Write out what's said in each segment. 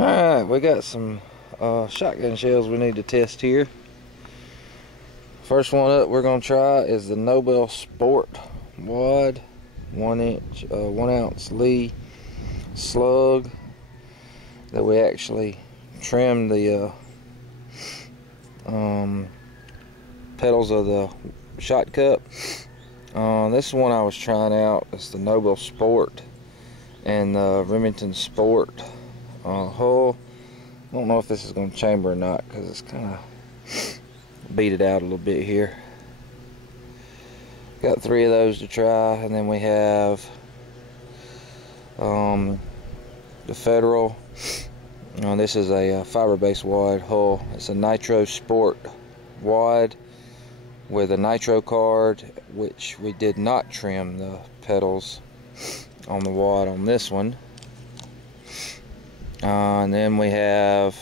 Alright, we got some shotgun shells we need to test here. First one up we're going to try is the Nobel Sport wad 1 ounce Lee slug that we actually trimmed the pedals of the shot cup. This is one I was trying out. It's the Nobel Sport and the Remington Sport hull. I don't know if this is going to chamber or not because it's kind of beat it out a little bit here. Got 3 of those to try, and then we have the Federal. This is a fiber-based wad hull. It's a Nitro Sport wad with a nitro card, which we did not trim the pedals on the wad on this one. And then we have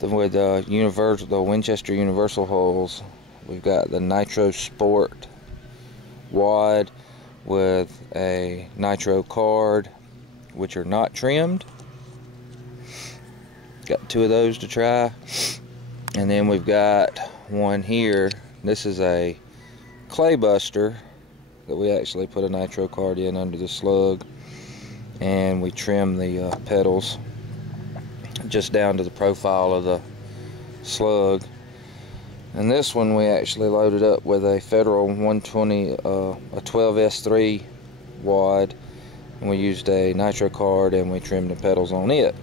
with the Winchester Universal holes. We've got the Nitro Sport wad with a nitro card, which are not trimmed. Got 2 of those to try. And then we've got one here. This is a clay buster that we actually put a nitro card in under the slug, and we trim the pedals just down to the profile of the slug. And this one we actually loaded up with a Federal 120 a 12S3 wad, and we used a nitro card and we trimmed the pedals on it.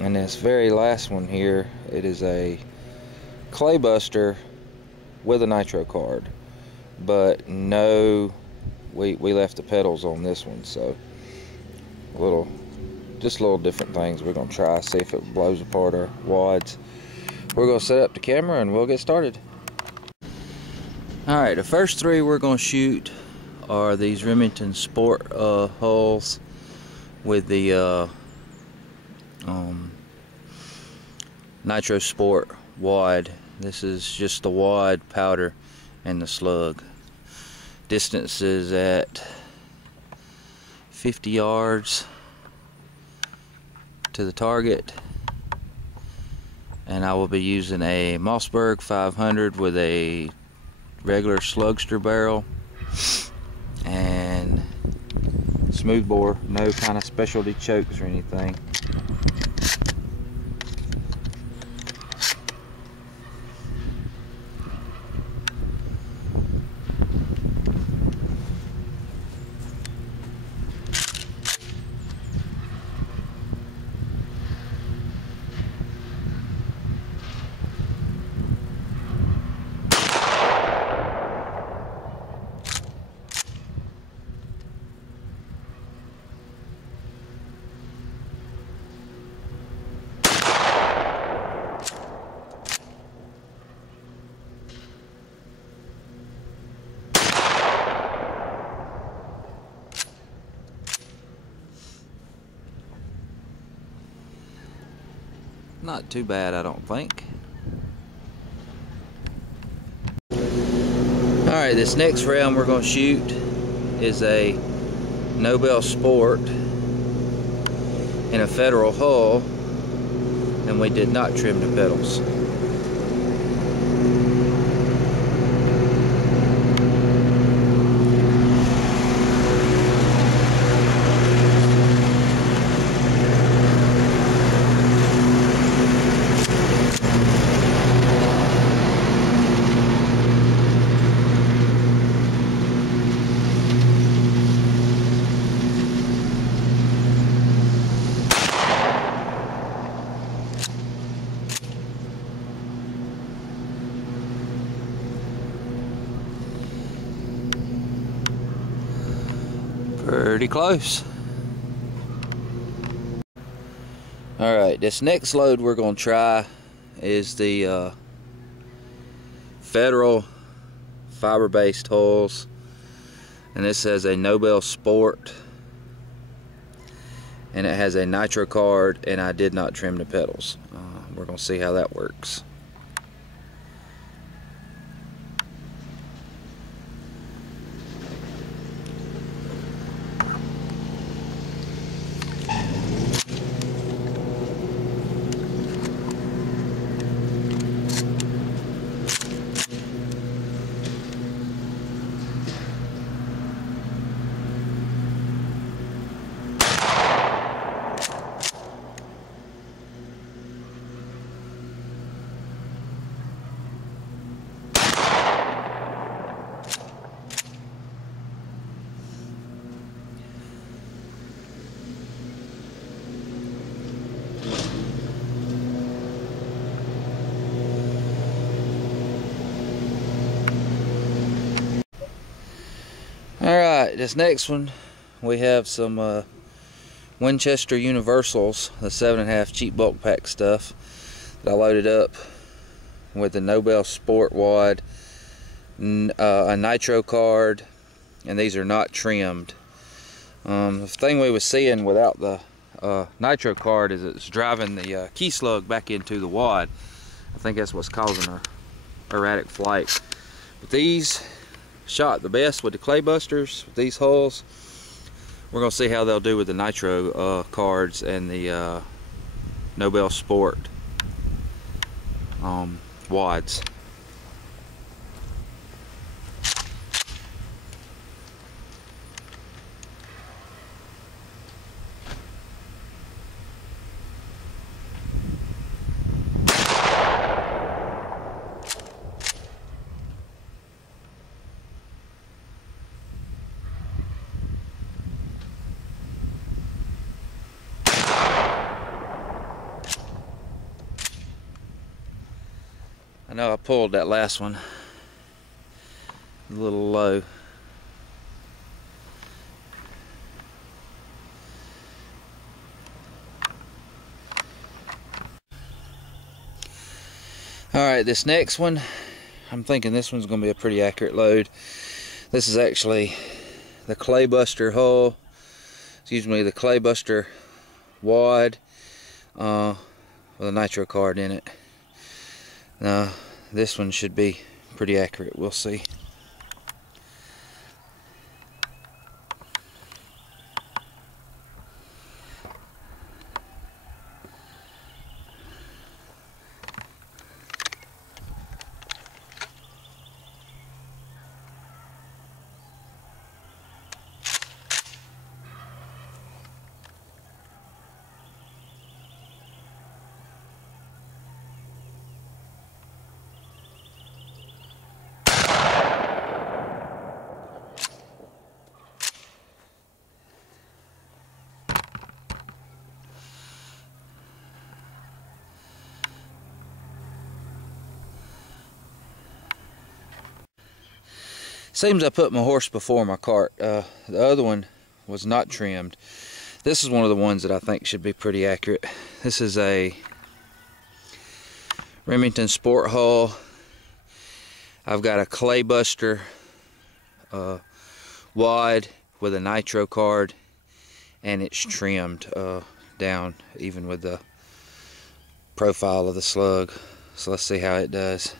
And this very last one here, it is a clay buster with a nitro card, but no, we left the pedals on this one, so just little different things we're going to try, see if it blows apart our wads. We're going to set up the camera and we'll get started. Alright, the first 3 we're going to shoot are these Remington Sport hulls with the Nitro Sport wad. This is just the wad, powder, and the slug. Distance is at 50 yards to the target, and I will be using a Mossberg 500 with a regular slugster barrel and smooth bore, no kind of specialty chokes or anything. Not too bad, I don't think. Alright, this next round we're going to shoot is a Nobel Sport in a Federal hull, and we did not trim the pedals. Pretty close. Alright, this next load we're going to try is the Federal fiber-based hulls, and this has a Nobel Sport, and it has a nitro card, and I did not trim the pedals. We're going to see how that works. Alright, this next one we have some Winchester Universals, the 7.5 cheap bulk pack stuff that I loaded up with the Nobel Sport wad, a nitro card, and these are not trimmed. The thing we was seeing without the nitro card is it's driving the key slug back into the wad. I think that's what's causing a erratic flight. But these shot the best with the clay busters, with these hulls. We're going to see how they'll do with the nitro cards and the Nobel Sport wads. I know I pulled that last one a little low. Alright, this next one, I'm thinking this one's going to be a pretty accurate load. This is actually the clay buster hull, excuse me, the clay buster wad with a nitro card in it. Now, this one should be pretty accurate. We'll see. Seems I put my horse before my cart. The other one was not trimmed. This is one of the ones that I think should be pretty accurate. This is a Remington Sport hull. I've got a clay buster wad with a nitro card, and it's trimmed down even with the profile of the slug. So let's see how it does.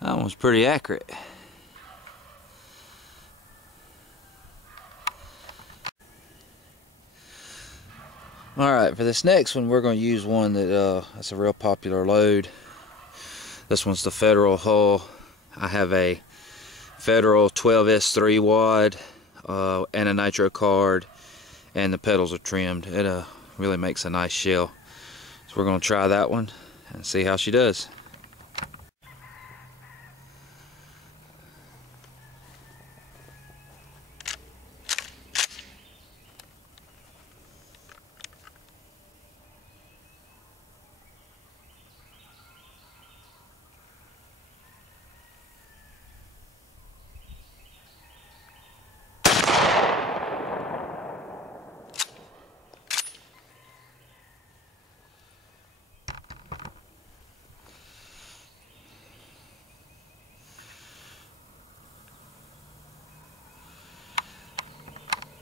That one was pretty accurate. Alright, for this next one we're going to use one that's a real popular load. This one's the Federal hull. I have a Federal 12S3 wad and a nitro card, and the pedals are trimmed. It really makes a nice shell. So we're going to try that one and see how she does.